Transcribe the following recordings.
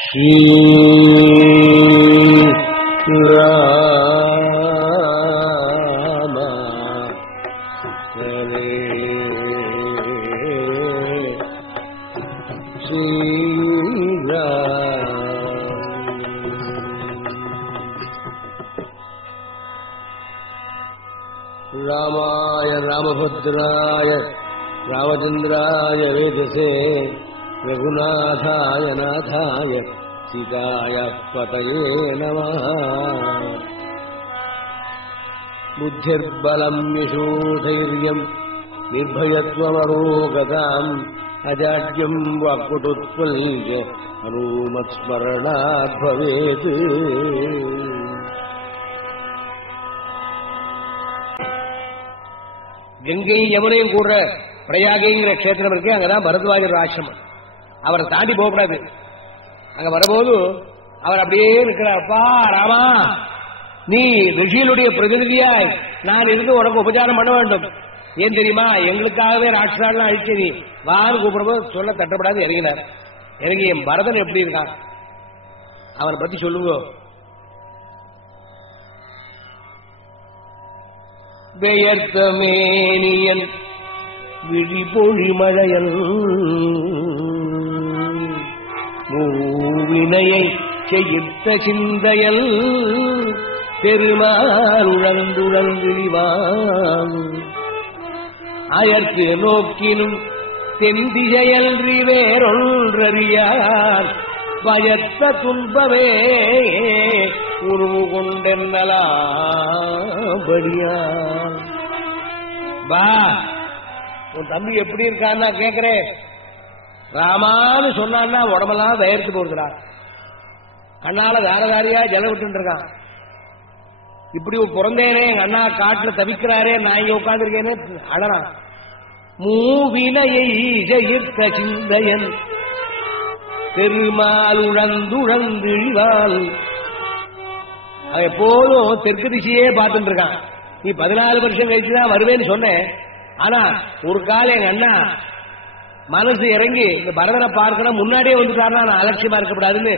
श्री राम हरे श्री रामाय रामभद्राय रामचन्द्राय वेदसे रघुनाथाय नाथाय सीताय पतये नमः। बुद्धिर्बलं यशोधैर्यं निर्भयत्वमरोगताम् अजाड्यं वाक्पटुत्वल्य हनुमत्स्मरणात् भवेत्। கங்கை யமுனையும் கூட பிரயாகைங்கிற க்ஷேத்திரம் இருக்கு. அங்கதான் பரத்வாஜர் ஆசிரமம். அவரை தாண்டி போகக்கூடாது. அங்க வரும்போது அவர் அப்படியே இருக்கிறார். அப்பா ராமா, நீ ரிஷிகளுடைய பிரதிநிதியாய் நான் இருந்து உனக்கு உபச்சாரம் பண்ண வேண்டும். ஏன் தெரியுமா, எங்களுக்காகவே ராட்சசாலாம் அழிச்சு நீ வான்னு கூப்பிடும்போது சொல்ல தட்டப்படாது. இறங்கினார். இறங்கி என் பரதன் எப்படி இருக்கான் அவனை பத்தி சொல்லுங்க. பெயர்த்தமேனியன் விழிபொழி மழையல் மூவினையை செய்த சிந்தையல் பெருமாளுழந்துழந்திழிவான் அயற்கு நோக்கினும் தென்திசையல்றி வேறொன்றறியார் பயத்த துன்பமே உருவு கொண்டென்னலாபடியா. வா, உன் தம்பி எப்படி இருக்கான்னா கேட்கிறேன். ராமான்னு சொன்னான்னா உடம்பெல்லாம் தயாரித்து போடுறா. கண்ணால தாரதாரியா ஜலம் விட்டு இருக்கான். இப்படி பிறந்தேனே, எங்க அண்ணா காட்டுல தவிக்கிறாரே, நான் இங்க உட்கார்ந்துருக்கேன்னு அழறான். மூவினையை ஜெயித்த சிந்தையன் பெருமாள் உழந்துழந்திழிவாள். எப்போதும் தெற்கு திசையே பார்த்துட்டு இருக்கான். நீ 14 வருஷம் கழிச்சுதான் வருவேன்னு சொன்னேன். ஆனா ஒரு காலம் எங்க அண்ணா மனசு இறங்கி இந்த பரதனை பார்க்கணும் முன்னாடியே வந்துட்டாருன்னா நான் அலட்சியமா இருக்கக்கூடாதுன்னு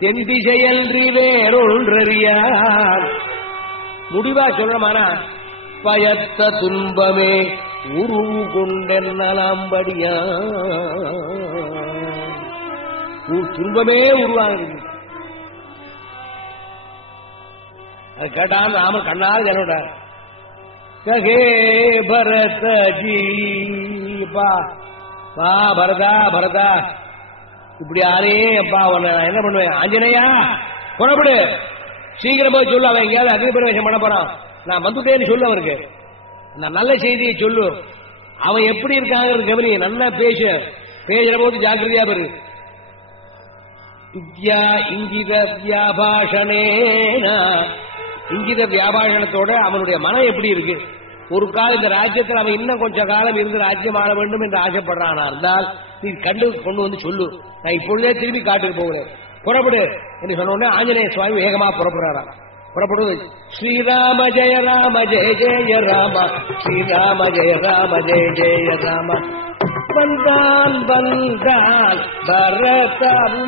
தென் திசையல்றி வேறொன்றறியார் முடிவா சொல்லணுமானா பயத்த துன்பமே உருவு கொண்டென்னலாம்படியா. துன்பமே உருவாங்க. அது கேட்டான் ராமன் கண்ணால் ஜனோடார். ககே பரத ஜீபா, வா பரதா பரதா, இப்படி ஆளே அப்பா உன்னை நான் என்ன பண்ணுவேன். ஆஞ்சநேயா புறப்படு, சீக்கிரம் போய் சொல்லு. அவன் எங்கேயாவது அக்னிபிரவேசம் பண்ண போறான், நான் வந்துட்டேன்னு சொல்லு. அவருக்கு நான் நல்ல செய்தியை சொல்லு. அவன் எப்படி இருக்காங்கிறது கவனி, நல்லா பேசு. பேசுற போது ஜாக்கிரதையா பெரு. வித்யா இங்கித வியாபாஷணேனா, இங்கித வியாபாஷணத்தோட அவனுடைய மனம் எப்படி இருக்கு. ஒரு காலம் இந்த ராஜ்யத்தில் அவன் இன்னும் கொஞ்ச காலம் இருந்து ராஜ்யம் ஆள வேண்டும் என்று ஆசைப்படுறானா இருந்தால் நீ கண்டு கொண்டு வந்து சொல்லு. நான் இப்பொழுதே திரும்பி காட்டுக்கு போகிறேன், புறப்படு என்று சொன்ன உடனே ஆஞ்சநேய சுவாமி வேகமா புறப்படுறாராம். புறப்படுவது ஸ்ரீராம ஜெய ராம ஜெய ஜெய ராம, ஸ்ரீராம ஜெய ராம ஜெய ஜெய ராம. வந்தான் வந்தான் பரதம்,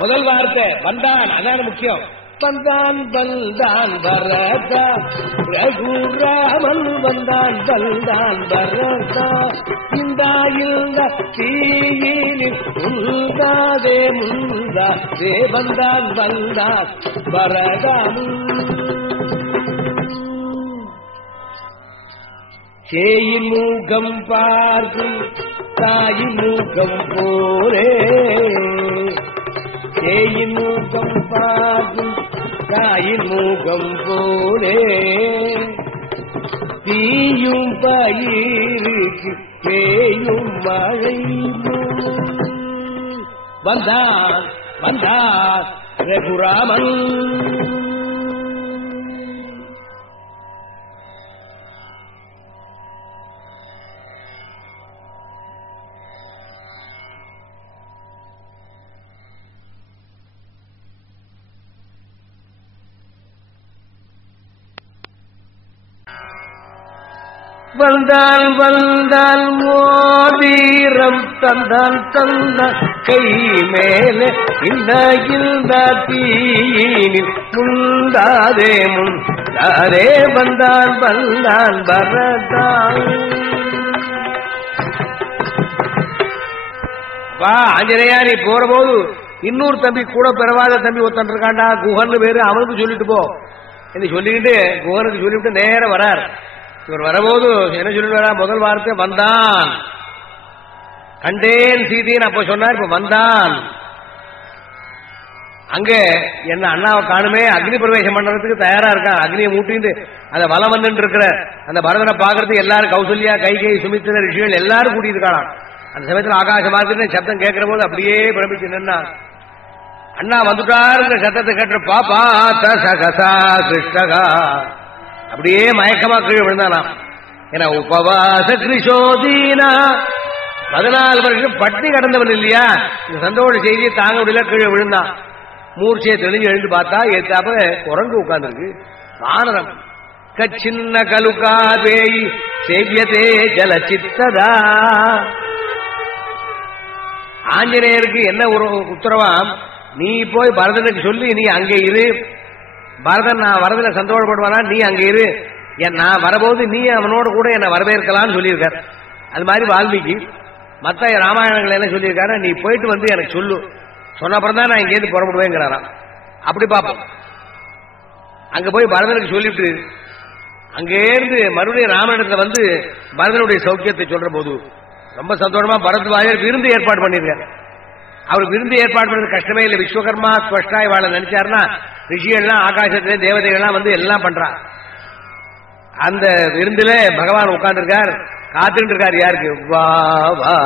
முதல் வார்த்தை வந்தான், அதான் முக்கியம். வந்தான் வந்தான் பரதா, ரகுராமன் வந்தான் வந்தான் பரதா. இந்த தீயினில் முந்தாதே முந்தாதே வந்தான் வந்தான் பரதம். சேயின் மூகம் பார்த்து தாயின் மூகம் போரே, சேயின் மூகம் பார்த்து தாயின் மூகம் போலே. தீயும் பயிருக்கு பேயும் மழை வந்தான் வந்தான் ரகுராமன். வந்தால் வந்தால் மோதீரம் தந்தால் தந்த கை மேலே இந்த தீனில் முந்தாதே முந்தாதே வந்தான் வந்தான் பரதான். வா ஆஞ்சநேயா, நீ போற போது இன்னொரு தம்பி கூட பிறவாத தம்பி ஒருத்தன் இருக்காண்டா, குஹன்னு பேரு, அவனுக்கு சொல்லிட்டு போ என்று சொல்லிக்கிட்டு குஹனுக்கு சொல்லிவிட்டு நேர வரார். இவர் வரபோது என்ன சொல்லிட்டு வரா? முதல் வார்த்தை வந்தான். கண்டேன் சீதைன்னு அப்ப சொன்னார், இப்ப வந்தான். அங்க என்ன அண்ணாவை காணுமே, அக்னி பிரவேசம் பண்றதுக்கு தயாரா இருக்கான். அக்னியை மூட்டிட்டு அந்த வலம் வந்துட்டு இருக்கிற அந்த பரதனை பாக்குறதுக்கு எல்லாரும் கௌசல்யா, கைகை, சுமித்திர ரிஷிகள் எல்லாரும் கூட்டிட்டு இருக்கான். அந்த சமயத்தில் ஆகாச மார்க்கெட்டு சப்தம் கேட்கிற போது அப்படியே பிரமிச்சு நின்னா. அண்ணா வந்துட்டாருங்கிற சத்தத்தை கேட்டு பாப்பா சகசா கிருஷ்ணகா அப்படியே மயக்கமா கீழே விழுந்தானா. ஏன்னா உபவாச கிருஷோதீனா 14 வருஷம் பட்டி கடந்தவன் இல்லையா, இந்த சந்தோஷ செய்தியை தாங்க முடியல, கீழே விழுந்தான். மூர்ச்சியை தெளிஞ்சு எழுந்து பார்த்தா ஏத்தாப்ப குரங்கு உட்கார்ந்துருக்கு. வானரம் கச்சின்ன கலுகா பேய் சேவியதே ஜல சித்ததா. ஆஞ்சநேயருக்கு என்ன ஒரு உத்தரவாம், நீ போய் பரதனுக்கு சொல்லி நீ அங்கே இரு, பரதன் நான் வரதுல சந்தோஷப்படுவானா, நீ அங்கே இரு, நான் வரபோது நீ அவனோட கூட என்னை வரவேற்கலான்னு சொல்லியிருக்கார். அது மாதிரி வால்மீகி மற்ற ராமாயணங்கள் என்ன சொல்லியிருக்காரு, நீ போயிட்டு வந்து எனக்கு சொல்லு, சொன்ன அப்புறம் தான் நான் இங்கேருந்து புறப்படுவேங்கிறாராம். அப்படி பார்ப்போம். அங்க போய் பரதனுக்கு சொல்லிட்டு அங்கேருந்து மறுபடியும் ராமனிடத்துல வந்து பரதனுடைய சௌக்கியத்தை சொல்ற போது ரொம்ப சந்தோஷமா பரத்வாஜர் விருந்து ஏற்பாடு பண்ணிருக்காரு. அவர் விருந்து ஏற்பாடு பண்றது கஷ்டமே இல்லை. விஸ்வகர்மா ஸ்பஷ்டா இவாள நினைச்சாருன்னா ரிஷிகள்லாம் ஆகாசத்திலே தேவதைகள்லாம் வந்து எல்லாம் பண்றா. அந்த விருந்துல பகவான் உட்கார்ந்துருக்கார், காத்துட்டு இருக்காரு. யாருக்கு? வா வா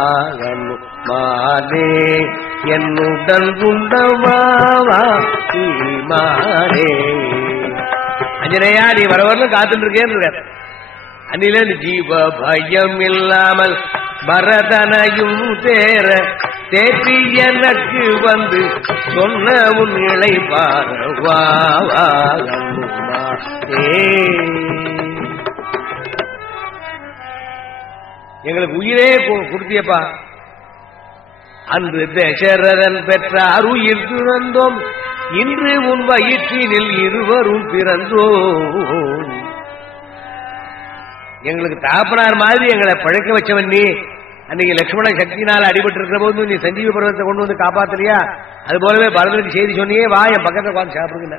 மானே என்னுடன் குண்டவாவா மானே, அஞ்சனையா நீ வரவர்னு காத்துட்டு இருக்கேன்னு இருக்காரு. அன்னில ஜீவ பயம் இல்லாமல் பரதனையும் தேர தேற்றி எனக்கு வந்து சொன்ன உன் இளை பாரவா. எங்களுக்கு உயிரே கொடுத்தியப்பா. அன்று தசரதன் பெற்றார் உயிர் துறந்தோம், இன்று உன் வயிற்றினில் இருவரும் பிறந்தோம். எங்களுக்கு தாப்பனார் மாதிரி எங்களை பழக்க வச்சவன் நீ. அன்னைக்கு லட்சுமண சக்தினால அடிபட்டு இருக்கிற போது நீ சஞ்சீவி பருவத்தை கொண்டு வந்து காப்பாத்தலையா, அது போலவே பரதனுக்கு செய்தி சொன்னியே, வா என் பக்கத்தில் உட்காந்து சாப்பிடுங்க.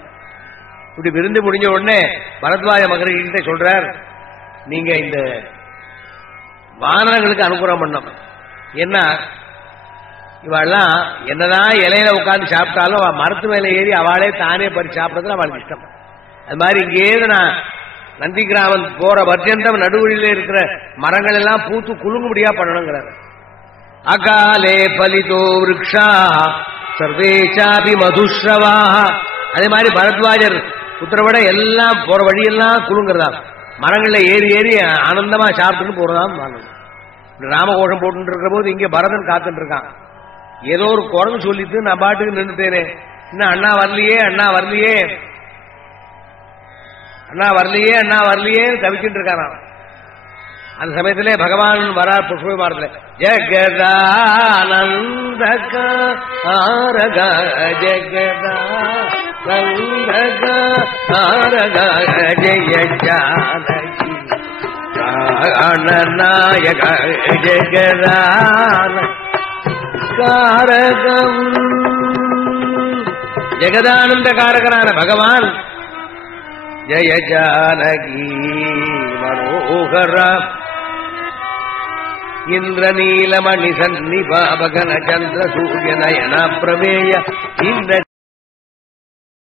இப்படி விருந்து முடிஞ்ச உடனே பரத்வாஜ மகர்கிட்ட சொல்றார், நீங்க இந்த வானரங்களுக்கு அனுகிரகம் பண்ணோம். என்ன இவாள்லாம் என்னதான் இலையில உட்காந்து சாப்பிட்டாலும் அவள் மரத்து மேல ஏறி அவளே தானே பறிச்சு சாப்பிட்றதுல அவளுக்கு இஷ்டம். அது மாதிரி இங்கேயே நான் நந்தி கிராமம் போற பர்யந்தம் நடுவழியில இருக்கிற மரங்கள் எல்லாம் பூத்து குலுங்குபடியா பண்ணணுங்கிறார். அகாலே பலிதோ விருக்ஷா சர்வேச்சாபி மதுஸ்ரவா. அதே மாதிரி பரத்வாஜர் உத்தரவிட எல்லாம் போற வழியெல்லாம் குலுங்குறதா, மரங்கள்ல ஏறி ஏறி ஆனந்தமா சாப்பிட்டுன்னு போறதாம். ராமகோஷம் போட்டு இருக்கிற போது இங்க பரதன் காத்துட்டு இருக்கான். ஏதோ ஒரு குரங்கு சொல்லிட்டு நான் பாட்டுக்கு நின்றுட்டேனே, இன்னும் அண்ணா வரலையே அண்ணா வரலையே அண்ணா வரலையே அண்ணா வரலையே தவிச்சுட்டு இருக்கான். அந்த சமயத்திலே பகவான் வரார் புஷ்ப விமானத்துல. ஜெகதானந்தகாரக ஜெகதானந்தகாரக ஜெய ஜானகி நாயக ஜெகதான காரகம். ஜெகதானந்த காரகரான பகவான் ஜய ஜானகி மனோகரா இந்திரநீலமணி சன்னிபாபகன சந்திர சூரிய நயன பிரமேய இந்த